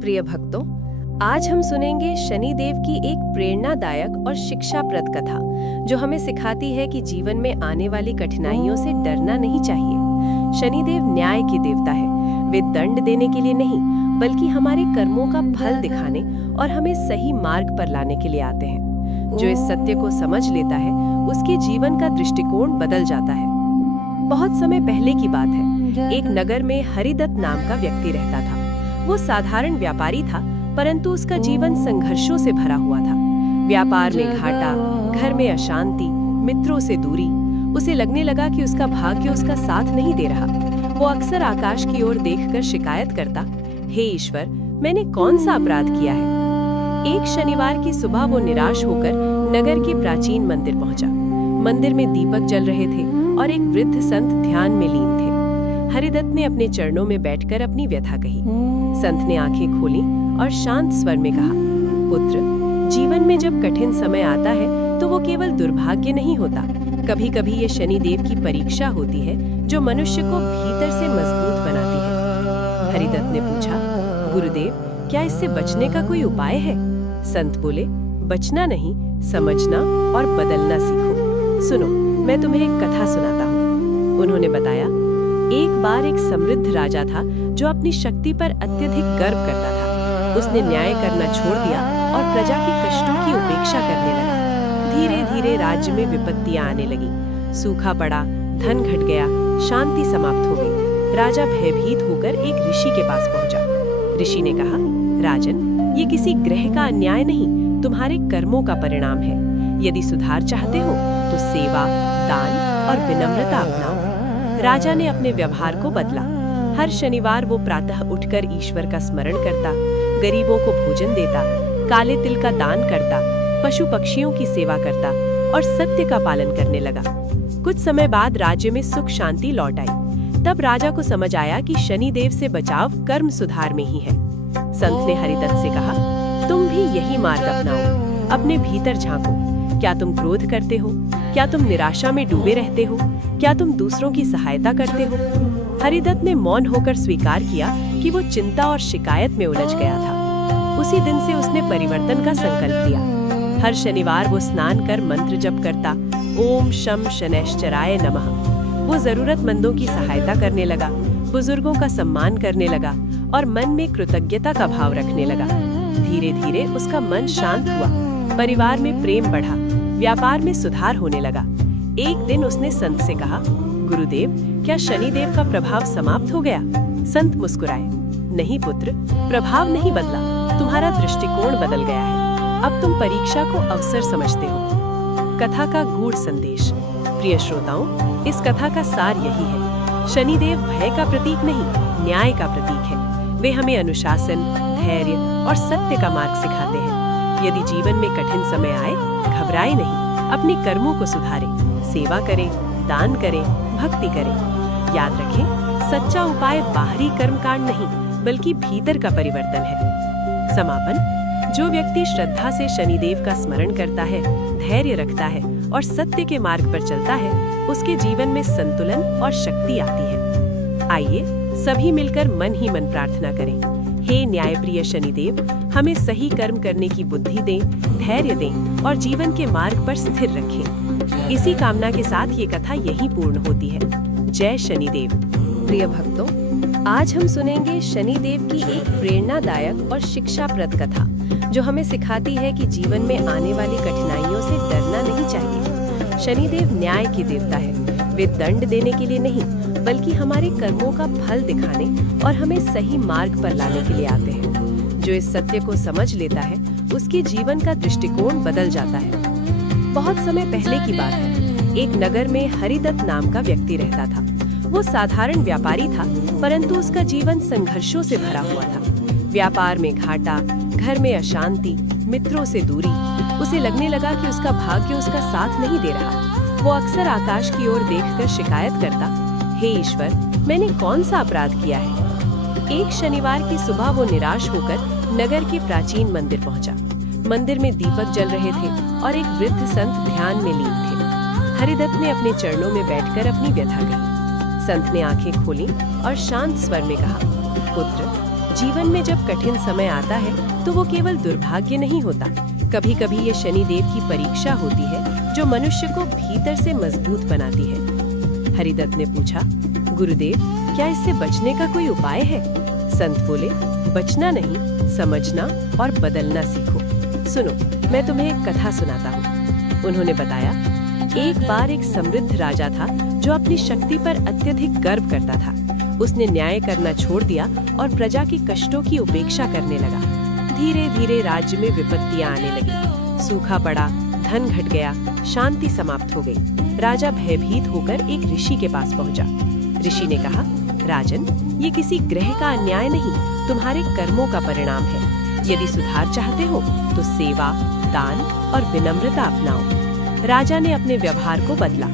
प्रिय भक्तों, आज हम सुनेंगे शनिदेव की एक प्रेरणादायक और शिक्षाप्रद कथा जो हमें सिखाती है कि जीवन में आने वाली कठिनाइयों से डरना नहीं चाहिए। शनिदेव न्याय के देवता है। वे दंड देने के लिए नहीं, बल्कि हमारे कर्मों का फल दिखाने और हमें सही मार्ग पर लाने के लिए आते हैं। जो इस सत्य को समझ लेता है, उसके जीवन का दृष्टिकोण बदल जाता है। बहुत समय पहले की बात है। एक नगर में हरिदत्त नाम का व्यक्ति रहता था। वो साधारण व्यापारी था, परंतु उसका जीवन संघर्षों से भरा हुआ था। व्यापार में घाटा, घर में अशांति, मित्रों से दूरी। उसे लगने लगा कि उसका भाग्य उसका साथ नहीं दे रहा। वो अक्सर आकाश की ओर देखकर शिकायत करता, हे ईश्वर, मैंने कौन सा अपराध किया है। एक शनिवार की सुबह वो निराश होकर नगर के प्राचीन मंदिर पहुंचा। मंदिर में दीपक जल रहे थे और एक वृद्ध संत ध्यान में लीन थे। हरिदत्त ने अपने चरणों में बैठकर अपनी व्यथा कही। संत ने आंखें खोली और शांत स्वर में कहा, पुत्र, जीवन में जब कठिन समय आता है तो वो केवल दुर्भाग्य नहीं होता। कभी कभी ये शनिदेव की परीक्षा होती है जो मनुष्य को भीतर से मजबूत बनाती है। हरिदत्त ने पूछा, गुरुदेव, क्या इससे बचने का कोई उपाय है? संत बोले, बचना नहीं, समझना और बदलना सीखो। सुनो, मैं तुम्हें एक कथा सुनाता हूँ। उन्होंने बताया, एक बार एक समृद्ध राजा था जो अपनी शक्ति पर अत्यधिक गर्व करता था। उसने न्याय करना छोड़ दिया और प्रजा के कष्टों की उपेक्षा करने लगा। धीरे धीरे राज्य में विपत्तियां आने लगी। सूखा पड़ा, धन घट गया, शांति समाप्त हो गई। राजा भयभीत होकर एक ऋषि के पास पहुंचा। ऋषि ने कहा, राजन, ये किसी ग्रह का अन्याय नहीं, तुम्हारे कर्मों का परिणाम है। यदि सुधार चाहते हो तो सेवा, दान और विनम्रता अपनाओ। राजा ने अपने व्यवहार को बदला। हर शनिवार वो प्रातः उठकर ईश्वर का स्मरण करता, गरीबों को भोजन देता, काले तिल का दान करता, पशु पक्षियों की सेवा करता और सत्य का पालन करने लगा। कुछ समय बाद राज्य में सुख शांति लौट आई। तब राजा को समझ आया कि शनिदेव से बचाव कर्म सुधार में ही है। संत ने हरिदत्त से कहा, तुम भी यही मार्ग अपनाओ। अपने भीतर झांको। क्या तुम क्रोध करते हो? क्या तुम निराशा में डूबे रहते हो? क्या तुम दूसरों की सहायता करते हो? हरिदत्त ने मौन होकर स्वीकार किया कि वो चिंता और शिकायत में उलझ गया था। उसी दिन से उसने परिवर्तन का संकल्प लिया। हर शनिवार वो स्नान कर मंत्र जप करता, ओम शम शनैश्चराय नमः। वो जरूरतमंदों की सहायता करने लगा, बुजुर्गों का सम्मान करने लगा और मन में कृतज्ञता का भाव रखने लगा। धीरे धीरे उसका मन शांत हुआ, परिवार में प्रेम बढ़ा, व्यापार में सुधार होने लगा। एक दिन उसने संत से कहा, गुरुदेव, क्या शनिदेव का प्रभाव समाप्त हो गया? संत मुस्कुराए, नहीं पुत्र, प्रभाव नहीं बदला, तुम्हारा दृष्टिकोण बदल गया है। अब तुम परीक्षा को अवसर समझते हो। कथा का गूढ़ संदेश। प्रिय श्रोताओं, इस कथा का सार यही है, शनिदेव भय का प्रतीक नहीं, न्याय का प्रतीक है। वे हमें अनुशासन, धैर्य और सत्य का मार्ग सिखाते हैं। यदि जीवन में कठिन समय आए, घबराए नहीं, अपने कर्मों को सुधारें, सेवा करें, दान करें, भक्ति करें। याद रखें, सच्चा उपाय बाहरी कर्मकांड नहीं, बल्कि भीतर का परिवर्तन है। समापन। जो व्यक्ति श्रद्धा से शनिदेव का स्मरण करता है, धैर्य रखता है और सत्य के मार्ग पर चलता है, उसके जीवन में संतुलन और शक्ति आती है। आइए सभी मिलकर मन ही मन प्रार्थना करें, हे न्यायप्रिय शनिदेव, हमें सही कर्म करने की बुद्धि दें, धैर्य दें और जीवन के मार्ग पर स्थिर रखें। इसी कामना के साथ ये कथा यहीं पूर्ण होती है। जय शनिदेव। प्रिय भक्तों, आज हम सुनेंगे शनिदेव की एक प्रेरणादायक और शिक्षाप्रद कथा जो हमें सिखाती है कि जीवन में आने वाली कठिनाइयों से डरना नहीं चाहिए। शनिदेव न्याय के देवता है। वे दंड देने के लिए नहीं, बल्कि हमारे कर्मों का फल दिखाने और हमें सही मार्ग पर लाने के लिए आते हैं। जो इस सत्य को समझ लेता है, उसके जीवन का दृष्टिकोण बदल जाता है। बहुत समय पहले की बात है। एक नगर में हरिदत्त नाम का व्यक्ति रहता था। वो साधारण व्यापारी था, परंतु उसका जीवन संघर्षों से भरा हुआ था। व्यापार में घाटा, घर में अशांति, मित्रों से दूरी। उसे लगने लगा कि उसका भाग्य उसका साथ नहीं दे रहा। वो अक्सर आकाश की ओर देखकर शिकायत करता, हे ईश्वर, मैंने कौन सा अपराध किया है। एक शनिवार की सुबह वो निराश होकर नगर के प्राचीन मंदिर पहुंचा। मंदिर में दीपक जल रहे थे और एक वृद्ध संत ध्यान में लीन थे। हरिदत्त ने अपने चरणों में बैठकर अपनी व्यथा कही। संत ने आंखें खोली और शांत स्वर में कहा, पुत्र, जीवन में जब कठिन समय आता है तो वो केवल दुर्भाग्य नहीं होता, कभी कभी ये शनिदेव की परीक्षा होती है जो मनुष्य को भीतर से मजबूत बनाती है। हरिदत्त ने पूछा, गुरुदेव, क्या इससे बचने का कोई उपाय है? संत बोले, बचना नहीं, समझना और बदलना सीखो। सुनो, मैं तुम्हें एक कथा सुनाता हूँ। उन्होंने बताया, एक बार एक समृद्ध राजा था जो अपनी शक्ति पर अत्यधिक गर्व करता था। उसने न्याय करना छोड़ दिया और प्रजा के कष्टों की उपेक्षा करने लगा। धीरे धीरे राज्य में विपत्तियां आने लगी, सूखा पड़ा, धन घट गया, शांति समाप्त हो गई। राजा भयभीत होकर एक ऋषि के पास पहुंचा। ऋषि ने कहा, राजन, ये किसी ग्रह का अन्याय नहीं, तुम्हारे कर्मों का परिणाम है। यदि सुधार चाहते हो तो सेवा, दान और विनम्रता अपनाओ। राजा ने अपने व्यवहार को बदला।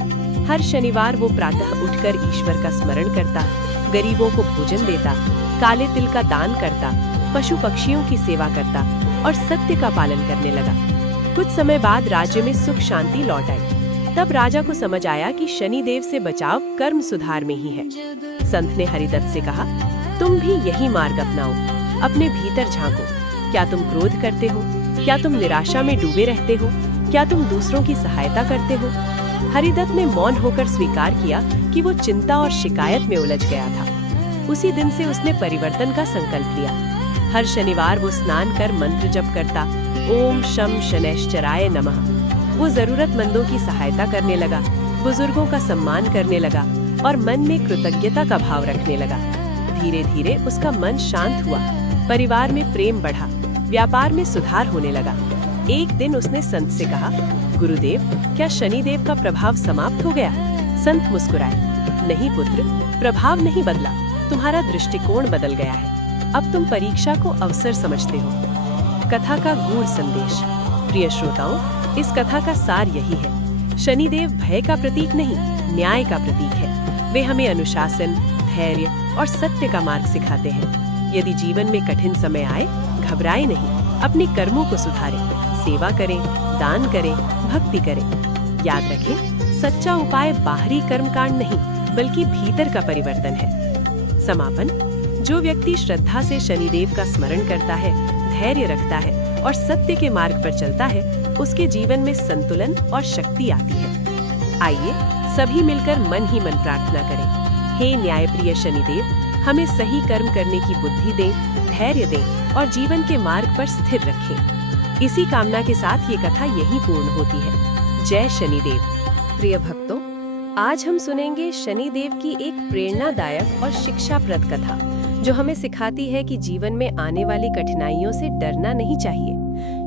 हर शनिवार वो प्रातः उठकर ईश्वर का स्मरण करता, गरीबों को भोजन देता, काले तिल का दान करता, पशु पक्षियों की सेवा करता और सत्य का पालन करने लगा। कुछ समय बाद राज्य में सुख शांति लौट आई। तब राजा को समझ आया कि शनिदेव से बचाव कर्म सुधार में ही है। संत ने हरिदत्त से कहा, तुम भी यही मार्ग अपनाओ। अपने भीतर झांको। क्या तुम क्रोध करते हो? क्या तुम निराशा में डूबे रहते हो? क्या तुम दूसरों की सहायता करते हो? हरिदत्त ने मौन होकर स्वीकार किया कि वो चिंता और शिकायत में उलझ गया था। उसी दिन से उसने परिवर्तन का संकल्प लिया। हर शनिवार वो स्नान कर मंत्र जप करता, ओम शम शनैश्चराय नमः। वो जरूरतमंदों की सहायता करने लगा, बुजुर्गों का सम्मान करने लगा और मन में कृतज्ञता का भाव रखने लगा। धीरे धीरे उसका मन शांत हुआ, परिवार में प्रेम बढ़ा, व्यापार में सुधार होने लगा। एक दिन उसने संत से कहा, गुरुदेव, क्या शनिदेव का प्रभाव समाप्त हो गया? संत मुस्कुराए, नहीं पुत्र, प्रभाव नहीं बदला, तुम्हारा दृष्टिकोण बदल गया है। अब तुम परीक्षा को अवसर समझते हो। कथा का गूढ़ संदेश। प्रिय श्रोताओं, इस कथा का सार यही है, शनिदेव भय का प्रतीक नहीं, न्याय का प्रतीक है। वे हमें अनुशासन, धैर्य और सत्य का मार्ग सिखाते हैं। यदि जीवन में कठिन समय आए, घबराए नहीं, अपने कर्मों को सुधारें, सेवा करें, दान करें, भक्ति करें। याद रखें, सच्चा उपाय बाहरी कर्मकांड नहीं, बल्कि भीतर का परिवर्तन है। समापन। जो व्यक्ति श्रद्धा से शनिदेव का स्मरण करता है, धैर्य रखता है और सत्य के मार्ग पर चलता है, उसके जीवन में संतुलन और शक्ति आती है। आइए सभी मिलकर मन ही मन प्रार्थना करें। हे न्यायप्रिय शनिदेव, हमें सही कर्म करने की बुद्धि दें, धैर्य दें और जीवन के मार्ग पर स्थिर रखें। इसी कामना के साथ ये कथा यहीं पूर्ण होती है। जय शनिदेव। प्रिय भक्तों, आज हम सुनेंगे शनिदेव की एक प्रेरणादायक और शिक्षाप्रद कथा, जो हमें सिखाती है कि जीवन में आने वाली कठिनाइयों से डरना नहीं चाहिए।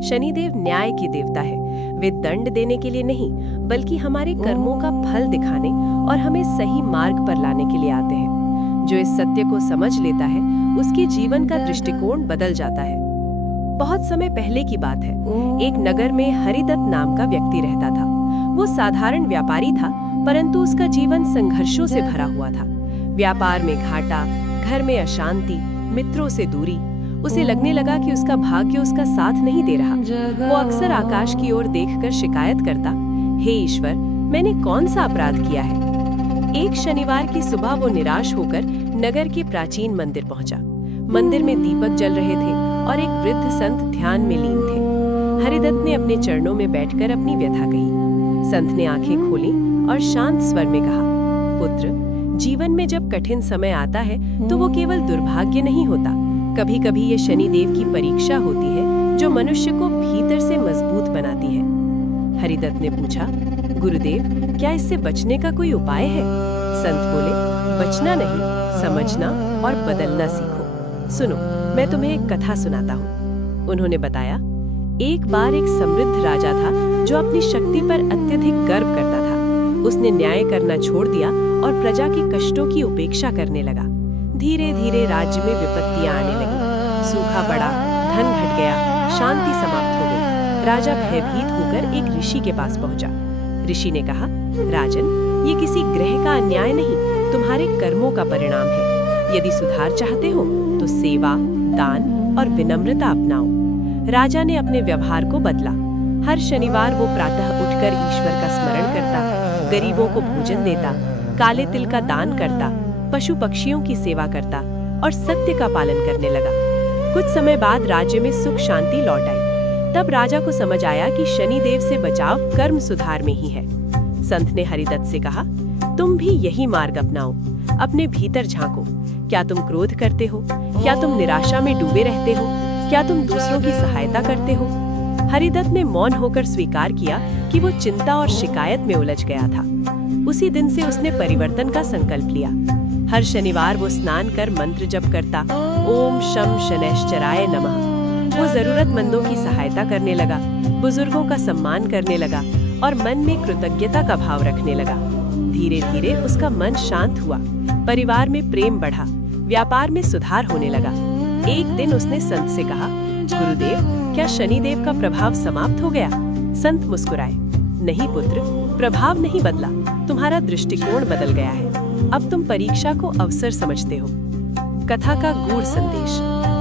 शनिदेव न्याय की देवता है। वे दंड देने के लिए नहीं, बल्कि हमारे कर्मों का फल दिखाने और हमें सही मार्ग पर लाने के लिए आते हैं। जो इस सत्य को समझ लेता है, उसके जीवन का दृष्टिकोण बदल जाता है। बहुत समय पहले की बात है। एक नगर में हरिदत्त नाम का व्यक्ति रहता था। वो साधारण व्यापारी था, परंतु उसका जीवन संघर्षों से भरा हुआ था। व्यापार में घाटा, घर में अशांति, मित्रों से दूरी। उसे लगने लगा कि उसका भाग्य उसका साथ नहीं दे रहा। वो अक्सर आकाश की ओर देखकर शिकायत करता, हे ईश्वर, मैंने कौन सा अपराध किया है? एक शनिवार की सुबह वो निराश होकर नगर के प्राचीन मंदिर पहुंचा। मंदिर में दीपक जल रहे थे और एक वृद्ध संत ध्यान में लीन थे। हरिदत्त ने अपने चरणों में बैठकर अपनी व्यथा कही। संत ने आंखें खोली और शांत स्वर में कहा, पुत्र, जीवन में जब कठिन समय आता है तो वो केवल दुर्भाग्य नहीं होता, कभी कभी ये शनिदेव की परीक्षा होती है जो मनुष्य को भीतर से मजबूत बनाती है। हरिदत्त ने पूछा, गुरुदेव, क्या इससे बचने का कोई उपाय है? संत बोले, बचना नहीं, समझना और बदलना सीखो। सुनो, मैं तुम्हें एक कथा सुनाता हूँ। उन्होंने बताया, एक बार एक समृद्ध राजा था जो अपनी शक्ति पर अत्यधिक गर्व करता था। उसने न्याय करना छोड़ दिया और प्रजा के कष्टों की उपेक्षा करने लगा। धीरे धीरे राज्य में विपत्तियां आने लगी, सूखा पड़ा, धन घट गया, शांति समाप्त हो गई। राजा भयभीत होकर एक ऋषि के पास पहुंचा। ऋषि ने कहा, राजन, ये किसी ग्रह का अन्याय नहीं, तुम्हारे कर्मों का परिणाम है। यदि सुधार चाहते हो तो सेवा, दान और विनम्रता अपनाओ। राजा ने अपने व्यवहार को बदला। हर शनिवार वो प्रातः उठकर ईश्वर का स्मरण करता, गरीबों को भोजन देता, काले तिल का दान करता, पशु पक्षियों की सेवा करता और सत्य का पालन करने लगा। कुछ समय बाद राज्य में सुख शांति लौट आई। तब राजा को समझ आया कि शनिदेव से बचाव कर्म सुधार में ही है। संत ने हरिदत्त से कहा, तुम भी यही मार्ग अपनाओ, अपने भीतर झांको। क्या तुम क्रोध करते हो? क्या तुम निराशा में डूबे रहते हो? क्या तुम दूसरों की सहायता करते हो? हरिदत्त ने मौन होकर स्वीकार किया कि वो चिंता और शिकायत में उलझ गया था। उसी दिन से उसने परिवर्तन का संकल्प लिया। हर शनिवार वो स्नान कर मंत्र जप करता, ओम शम शनैश्चराय नमः। वो जरूरतमंदों की सहायता करने लगा, बुजुर्गों का सम्मान करने लगा और मन में कृतज्ञता का भाव रखने लगा। धीरे धीरे उसका मन शांत हुआ, परिवार में प्रेम बढ़ा, व्यापार में सुधार होने लगा। एक दिन उसने संत से कहा, गुरुदेव, क्या शनिदेव का प्रभाव समाप्त हो गया? संत मुस्कुराए, नहीं पुत्र, प्रभाव नहीं बदला, तुम्हारा दृष्टिकोण बदल गया है। अब तुम परीक्षा को अवसर समझते हो। कथा का गूढ़ संदेश।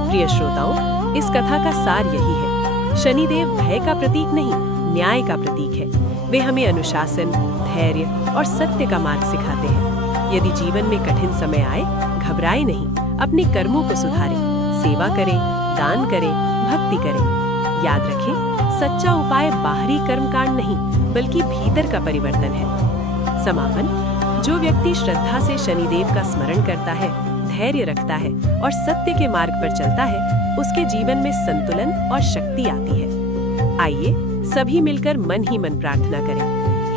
प्रिय श्रोताओं, इस कथा का सार यही है, शनिदेव भय का प्रतीक नहीं, न्याय का प्रतीक है। वे हमें अनुशासन, धैर्य और सत्य का मार्ग सिखाते हैं। यदि जीवन में कठिन समय आए, घबराए नहीं, अपने कर्मों को सुधारें, सेवा करें, दान करें, भक्ति करें। याद रखें, सच्चा उपाय बाहरी कर्मकांड नहीं, बल्कि भीतर का परिवर्तन है। समापन। जो व्यक्ति श्रद्धा से शनिदेव का स्मरण करता है, धैर्य रखता है और सत्य के मार्ग पर चलता है, उसके जीवन में संतुलन और शक्ति आती है। आइए सभी मिलकर मन ही मन प्रार्थना करें।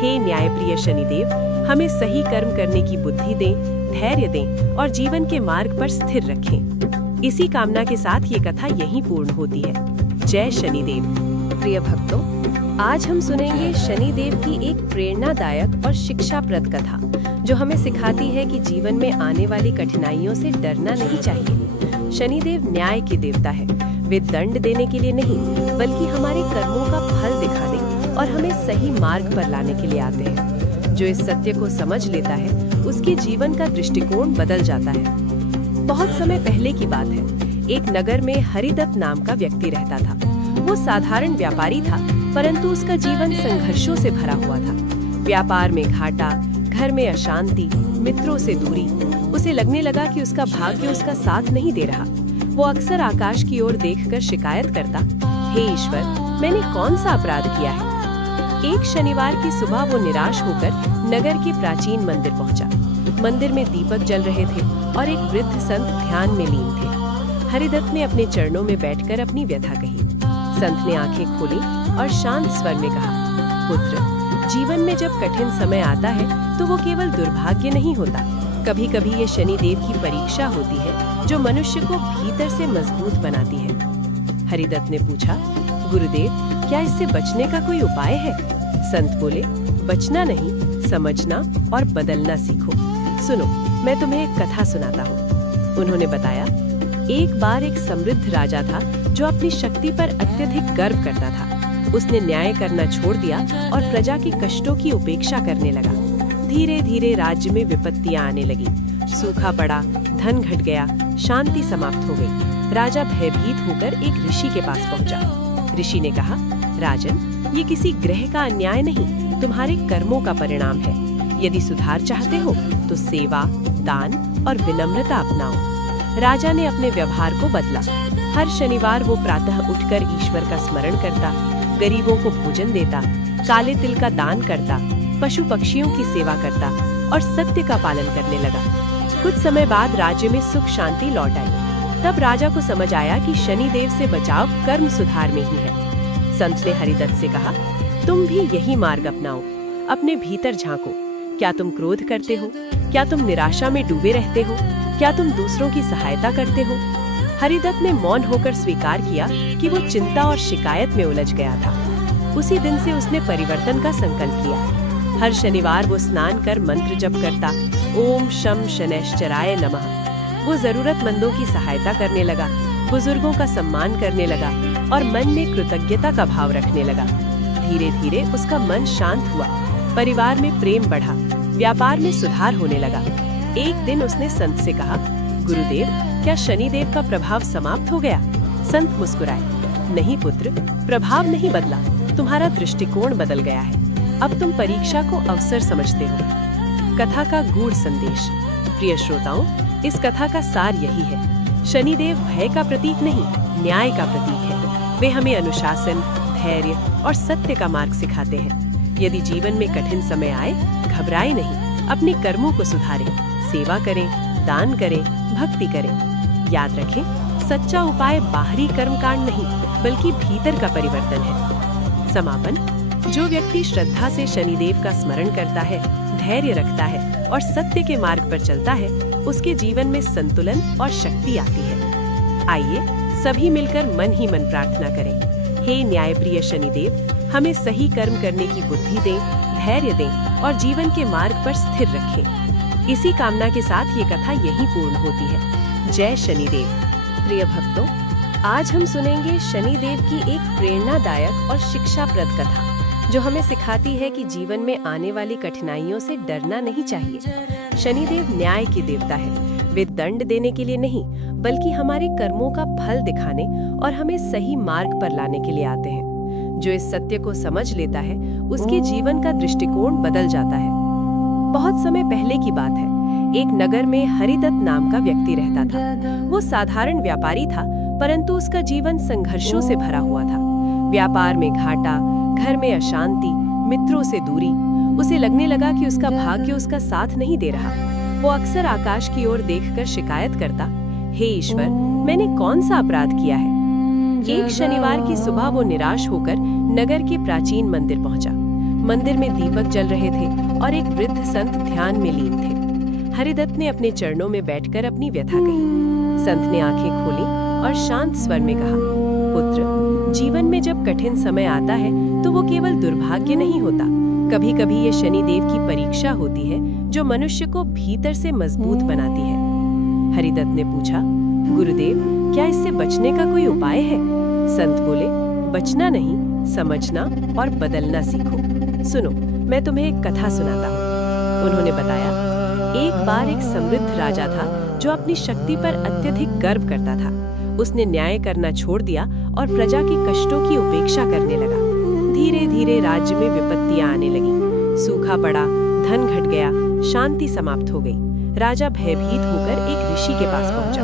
हे न्यायप्रिय शनिदेव, हमें सही कर्म करने की बुद्धि दें, धैर्य दें और जीवन के मार्ग पर स्थिर रखें। इसी कामना के साथ ये कथा यहीं पूर्ण होती है। जय शनिदेव। प्रिय भक्तों, आज हम सुनेंगे शनिदेव की एक प्रेरणादायक और शिक्षाप्रद कथा, जो हमें सिखाती है कि जीवन में आने वाली कठिनाइयों से डरना नहीं चाहिए। शनिदेव न्याय के देवता है। वे दंड देने के लिए नहीं, बल्कि हमारे कर्मों का फल दिखाने और हमें सही मार्ग पर लाने के लिए आते हैं। जो इस सत्य को समझ लेता है, उसके जीवन का दृष्टिकोण बदल जाता है। बहुत समय पहले की बात है। एक नगर में हरिदत्त नाम का व्यक्ति रहता था। वो साधारण व्यापारी था, परंतु उसका जीवन संघर्षों से भरा हुआ था। व्यापार में घाटा, घर में अशांति, मित्रों से दूरी। उसे लगने लगा कि उसका भाग्य उसका साथ नहीं दे रहा। वो अक्सर आकाश की ओर देखकर शिकायत करता, हे ईश्वर, मैंने कौन सा अपराध किया है? एक शनिवार की सुबह वो निराश होकर नगर के प्राचीन मंदिर पहुंचा। मंदिर में दीपक जल रहे थे और एक वृद्ध संत ध्यान में लीन थे। हरिदत्त ने अपने चरणों में बैठकर अपनी व्यथा कही। संत ने आंखें खोली और शांत स्वर में कहा, पुत्र, जीवन में जब कठिन समय आता है तो वो केवल दुर्भाग्य नहीं होता। कभी कभी ये शनिदेव की परीक्षा होती है, जो मनुष्य को भीतर से मजबूत बनाती है। हरिदत्त ने पूछा, गुरुदेव, क्या इससे बचने का कोई उपाय है? संत बोले, बचना नहीं, समझना और बदलना सीखो। सुनो, मैं तुम्हें एक कथा सुनाता हूँ। उन्होंने बताया, एक बार एक समृद्ध राजा था जो अपनी शक्ति पर अत्यधिक गर्व करता था। उसने न्याय करना छोड़ दिया और प्रजा के कष्टों की उपेक्षा करने लगा। धीरे धीरे राज्य में विपत्तियां आने लगी। सूखा पड़ा, धन घट गया, शांति समाप्त हो गई। राजा भयभीत होकर एक ऋषि के पास पहुंचा। ऋषि ने कहा, राजन, ये किसी ग्रह का अन्याय नहीं, तुम्हारे कर्मों का परिणाम है। यदि सुधार चाहते हो तो सेवा, दान और विनम्रता अपनाओ। राजा ने अपने व्यवहार को बदला। हर शनिवार वो प्रातः उठकर ईश्वर का स्मरण करता, गरीबों को भोजन देता, काले तिल का दान करता, पशु पक्षियों की सेवा करता और सत्य का पालन करने लगा। कुछ समय बाद राज्य में सुख शांति लौट आई। तब राजा को समझ आया कि शनिदेव से बचाव कर्म सुधार में ही है। संत ने हरिदत्त से कहा, तुम भी यही मार्ग अपनाओ, अपने भीतर झांको। क्या तुम क्रोध करते हो? क्या तुम निराशा में डूबे रहते हो? क्या तुम दूसरों की सहायता करते हो? हरिदत्त ने मौन होकर स्वीकार किया कि वो चिंता और शिकायत में उलझ गया था। उसी दिन से उसने परिवर्तन का संकल्प लिया। हर शनिवार वो स्नान कर मंत्र जप करता, ओम शम शनैश्चराय नमः। वो जरूरतमंदों की सहायता करने लगा, बुजुर्गों का सम्मान करने लगा और मन में कृतज्ञता का भाव रखने लगा। धीरे धीरे उसका मन शांत हुआ, परिवार में प्रेम बढ़ा, व्यापार में सुधार होने लगा। एक दिन उसने संत से कहा, गुरुदेव, क्या शनिदेव का प्रभाव समाप्त हो गया? संत मुस्कुराए, नहीं पुत्र, प्रभाव नहीं बदला, तुम्हारा दृष्टिकोण बदल गया है। अब तुम परीक्षा को अवसर समझते हो। कथा का गूढ़ संदेश। प्रिय श्रोताओं, इस कथा का सार यही है, शनिदेव भय का प्रतीक नहीं, न्याय का प्रतीक है। वे हमें अनुशासन, धैर्य और सत्य का मार्ग सिखाते हैं। यदि जीवन में कठिन समय आए, घबराए नहीं, अपने कर्मों को सुधारें, सेवा करें, दान करें, भक्ति करें। याद रखें, सच्चा उपाय बाहरी कर्मकांड नहीं, बल्कि भीतर का परिवर्तन है। समापन। जो व्यक्ति श्रद्धा से शनिदेव का स्मरण करता है, धैर्य रखता है और सत्य के मार्ग पर चलता है, उसके जीवन में संतुलन और शक्ति आती है। आइए सभी मिलकर मन ही मन प्रार्थना करें। हे न्यायप्रिय शनिदेव, हमें सही कर्म करने की बुद्धि दें, धैर्य दें और जीवन के मार्ग पर स्थिर रखें। इसी कामना के साथ ये कथा यहीं पूर्ण होती है। जय शनिदेव। प्रिय भक्तों, आज हम सुनेंगे शनिदेव की एक प्रेरणादायक और शिक्षाप्रद कथा, जो हमें सिखाती है कि जीवन में आने वाली कठिनाइयों से डरना नहीं चाहिए। शनिदेव न्याय के देवता है। वे दंड देने के लिए नहीं, बल्कि हमारे कर्मों का फल दिखाने और हमें सही मार्ग पर लाने के लिए आते हैं। जो इस सत्य को समझ लेता है, उसके जीवन का दृष्टिकोण बदल जाता है। बहुत समय पहले की बात है। एक नगर में हरिदत्त नाम का व्यक्ति रहता था। वो साधारण व्यापारी था, परंतु उसका जीवन संघर्षों से भरा हुआ था। व्यापार में घाटा, घर में अशांति, मित्रों से दूरी। उसे लगने लगा कि उसका भाग्य उसका साथ नहीं दे रहा। वो अक्सर आकाश की ओर देखकर शिकायत करता, हे ईश्वर, मैंने कौन सा अपराध किया है। एक शनिवार की सुबह वो निराश होकर नगर के प्राचीन मंदिर पहुंचा। मंदिर में दीपक जल रहे थे और एक वृद्ध संत ध्यान में लीन थे। हरिदत्त ने अपने चरणों में बैठकर अपनी व्यथा कही। संत ने आंखें खोली और शांत स्वर में कहा, पुत्र, जीवन में जब कठिन समय आता है तो वो केवल दुर्भाग्य नहीं होता। कभी कभी ये शनिदेव की परीक्षा होती है, जो मनुष्य को भीतर से मजबूत बनाती है। हरिदत्त ने पूछा, गुरुदेव, क्या इससे बचने का कोई उपाय है? संत बोले, बचना नहीं, समझना और बदलना सीखो। सुनो, मैं तुम्हें एक कथा सुनाता हूँ। उन्होंने बताया, एक बार एक समृद्ध राजा था जो अपनी शक्ति पर अत्यधिक गर्व करता था। उसने न्याय करना छोड़ दिया और प्रजा के कष्टों की उपेक्षा करने लगा। धीरे धीरे राज्य में विपत्तियां आने लगी। सूखा पड़ा, धन घट गया, शांति समाप्त हो गई। राजा भयभीत होकर एक ऋषि के पास पहुंचा।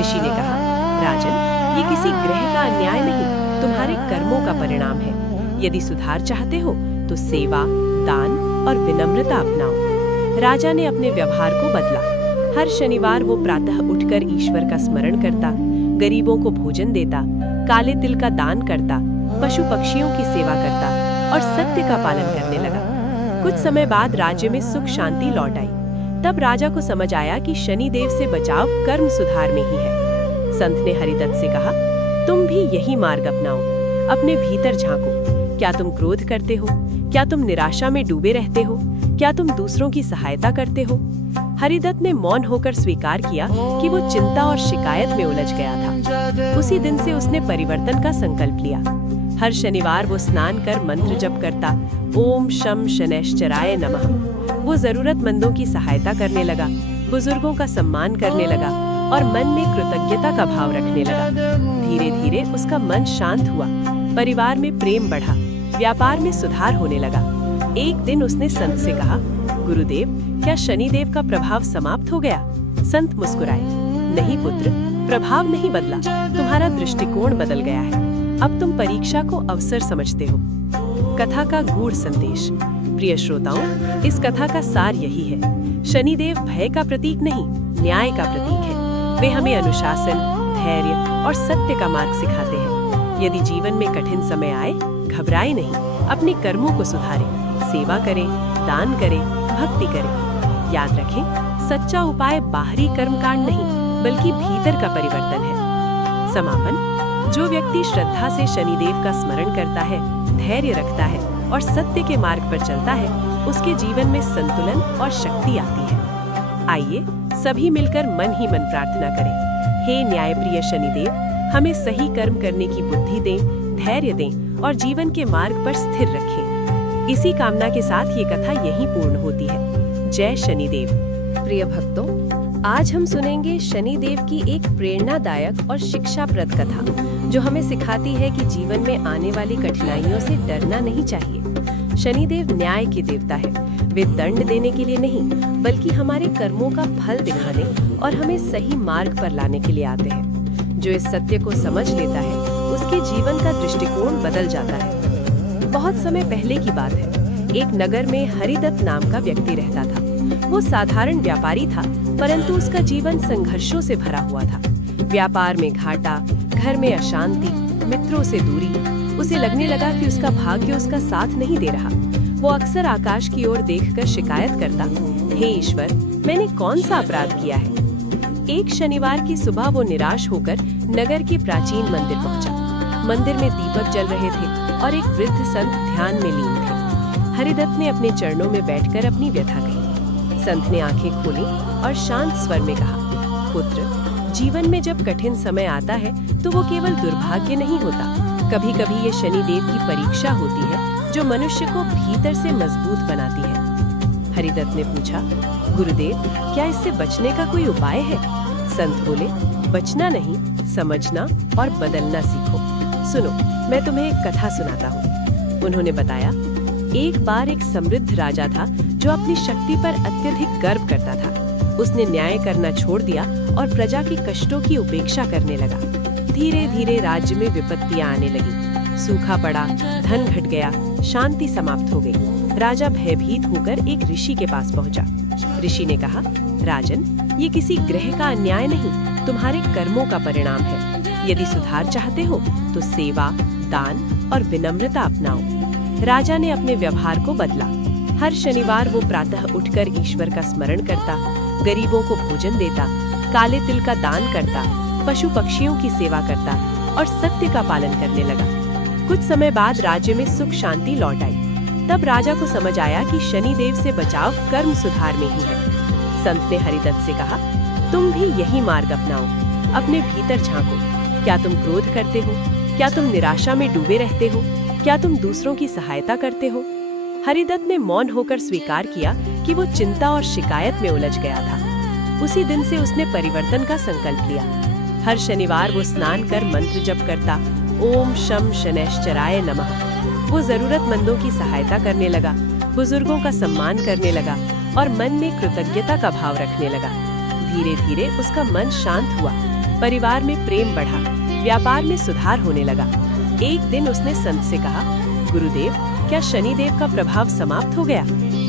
ऋषि ने कहा, राजन, ये किसी ग्रह का अन्याय नहीं, तुम्हारे कर्मों का परिणाम है। यदि सुधार चाहते हो तो सेवा, दान और विनम्रता अपनाओ। राजा ने अपने व्यवहार को बदला। हर शनिवार वो प्रातः उठकर ईश्वर का स्मरण करता, गरीबों को भोजन देता, काले तिल का दान करता, पशु पक्षियों की सेवा करता और सत्य का पालन करने लगा। कुछ समय बाद राज्य में सुख शांति लौट आई। तब राजा को समझ आया कि शनिदेव से बचाव कर्म सुधार में ही है। संत ने हरिदत्त से कहा, तुम भी यही मार्ग अपनाओ। अपने भीतर झांको। क्या तुम क्रोध करते हो? क्या तुम निराशा में डूबे रहते हो? क्या तुम दूसरों की सहायता करते हो? हरिदत्त ने मौन होकर स्वीकार किया कि वो चिंता और शिकायत में उलझ गया था। उसी दिन से उसने परिवर्तन का संकल्प लिया। हर शनिवार वो स्नान कर मंत्र जप करता, ओम शम शनैश्चराय नमः। वो जरूरतमंदों की सहायता करने लगा, बुजुर्गों का सम्मान करने लगा और मन में कृतज्ञता का भाव रखने लगा। धीरे धीरे उसका मन शांत हुआ, परिवार में प्रेम बढ़ा, व्यापार में सुधार होने लगा। एक दिन उसने संत से कहा, गुरुदेव, क्या शनिदेव का प्रभाव समाप्त हो गया? संत मुस्कुराए, नहीं पुत्र, प्रभाव नहीं बदला, तुम्हारा दृष्टिकोण बदल गया है। अब तुम परीक्षा को अवसर समझते हो। कथा का गूढ़ संदेश। प्रिय श्रोताओं, इस कथा का सार यही है, शनिदेव भय का प्रतीक नहीं, न्याय का प्रतीक है। वे हमें अनुशासन, धैर्य और सत्य का मार्ग सिखाते हैं। यदि जीवन में कठिन समय आए, घबराए नहीं, अपने कर्मों को सुधारें, सेवा करें, दान करें, भक्ति करें। याद रखें, सच्चा उपाय बाहरी कर्मकांड नहीं, बल्कि भीतर का परिवर्तन है। समापन। जो व्यक्ति श्रद्धा से शनिदेव का स्मरण करता है, धैर्य रखता है और सत्य के मार्ग पर चलता है, उसके जीवन में संतुलन और शक्ति आती है। आइए सभी मिलकर मन ही मन प्रार्थना करें। हे न्यायप्रिय शनिदेव, हमें सही कर्म करने की बुद्धि दें, धैर्य दें और जीवन के मार्ग पर स्थिर रखें। इसी कामना के साथ ये कथा यहीं पूर्ण होती है। जय शनिदेव। प्रिय भक्तों, आज हम सुनेंगे शनिदेव की एक प्रेरणादायक और शिक्षाप्रद कथा, जो हमें सिखाती है कि जीवन में आने वाली कठिनाइयों से डरना नहीं चाहिए। शनिदेव न्याय के देवता है। वे दंड देने के लिए नहीं, बल्कि हमारे कर्मों का फल दिखाने और हमें सही मार्ग पर लाने के लिए आते हैं। जो इस सत्य को समझ लेता है उसके जीवन का दृष्टिकोण बदल जाता है। बहुत समय पहले की बात है। एक नगर में हरिदत्त नाम का व्यक्ति रहता था। वो साधारण व्यापारी था, परंतु उसका जीवन संघर्षों से भरा हुआ था। व्यापार में घाटा, घर में अशांति, मित्रों से दूरी। उसे लगने लगा कि उसका भाग्य उसका साथ नहीं दे रहा। वो अक्सर आकाश की ओर देखकर शिकायत करता, हे ईश्वर, मैंने कौन सा अपराध किया है। एक शनिवार की सुबह वो निराश होकर नगर के प्राचीन मंदिर पहुंचा। मंदिर में दीपक जल रहे थे और एक वृद्ध संत ध्यान में लीन थे। हरिदत्त ने अपने चरणों में बैठकर अपनी व्यथा कही। संत ने आंखें खोली और शांत स्वर में कहा, पुत्र, जीवन में जब कठिन समय आता है तो वो केवल दुर्भाग्य नहीं होता। कभी कभी ये शनिदेव की परीक्षा होती है जो मनुष्य को भीतर से मजबूत बनाती है। हरिदत्त ने पूछा, गुरुदेव, क्या इससे बचने का कोई उपाय है? संत बोले, बचना नहीं, समझना और बदलना सीखो। सुनो, मैं तुम्हें एक कथा सुनाता हूँ। उन्होंने बताया, एक बार एक समृद्ध राजा था जो अपनी शक्ति पर अत्यधिक गर्व करता था। उसने न्याय करना छोड़ दिया और प्रजा के कष्टों की उपेक्षा करने लगा। धीरे धीरे राज्य में विपत्तियां आने लगी। सूखा पड़ा, धन घट गया, शांति समाप्त हो गई। राजा भयभीत होकर एक ऋषि के पास पहुंचा। ऋषि ने कहा, राजन, ये किसी ग्रह का अन्याय नहीं, तुम्हारे कर्मों का परिणाम है। यदि सुधार चाहते हो तो सेवा, दान और विनम्रता अपनाओ। राजा ने अपने व्यवहार को बदला। हर शनिवार वो प्रातः उठकर ईश्वर का स्मरण करता, गरीबों को भोजन देता, काले तिल का दान करता, पशु पक्षियों की सेवा करता और सत्य का पालन करने लगा। कुछ समय बाद राज्य में सुख शांति लौट आई। तब राजा को समझ आया कि शनिदेव से बचाव कर्म सुधार में ही है। संत ने हरिदत्त से कहा, तुम भी यही मार्ग अपनाओ। अपने भीतर झांको। क्या तुम क्रोध करते हो? क्या तुम निराशा में डूबे रहते हो? क्या तुम दूसरों की सहायता करते हो? हरिदत्त ने मौन होकर स्वीकार किया कि वो चिंता और शिकायत में उलझ गया था। उसी दिन से उसने परिवर्तन का संकल्प लिया। हर शनिवार वो स्नान कर मंत्र जप करता, ओम शम शनैश्चराय नमः। वो जरूरतमंदों की सहायता करने लगा, बुजुर्गों का सम्मान करने लगा और मन में कृतज्ञता का भाव रखने लगा। धीरे धीरे उसका मन शांत हुआ, परिवार में प्रेम बढ़ा, व्यापार में सुधार होने लगा। एक दिन उसने संत से कहा, गुरुदेव, क्या शनिदेव का प्रभाव समाप्त हो गया?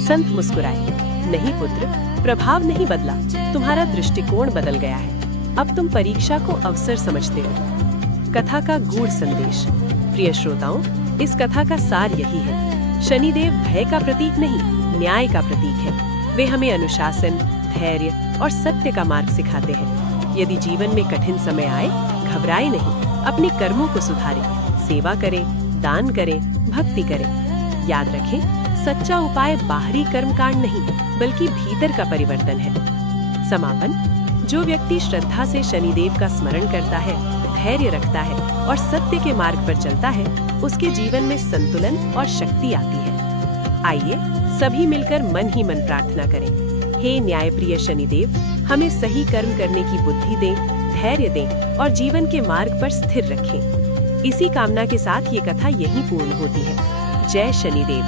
संत मुस्कुराए, नहीं पुत्र, प्रभाव नहीं बदला, तुम्हारा दृष्टिकोण बदल गया है। अब तुम परीक्षा को अवसर समझते हो। कथा का गूढ़ संदेश। प्रिय श्रोताओं, इस कथा का सार यही है, शनिदेव भय का प्रतीक नहीं, न्याय का प्रतीक है। वे हमें अनुशासन, धैर्य और सत्य का मार्ग सिखाते हैं। यदि जीवन में कठिन समय आए, घबराए नहीं, अपने कर्मों को सुधारें, सेवा करें, दान करें, भक्ति करें। याद रखें, सच्चा उपाय बाहरी कर्मकांड नहीं, बल्कि भीतर का परिवर्तन है। समापन। जो व्यक्ति श्रद्धा से शनिदेव का स्मरण करता है, धैर्य रखता है और सत्य के मार्ग पर चलता है, उसके जीवन में संतुलन और शक्ति आती है। आइए सभी मिलकर मन ही मन प्रार्थना करें, हे न्यायप्रिय शनिदेव, हमें सही कर्म करने की बुद्धि दें, धैर्य दें और जीवन के मार्ग पर स्थिर रखें। इसी कामना के साथ ये कथा यहीं पूर्ण होती है। जय शनिदेव।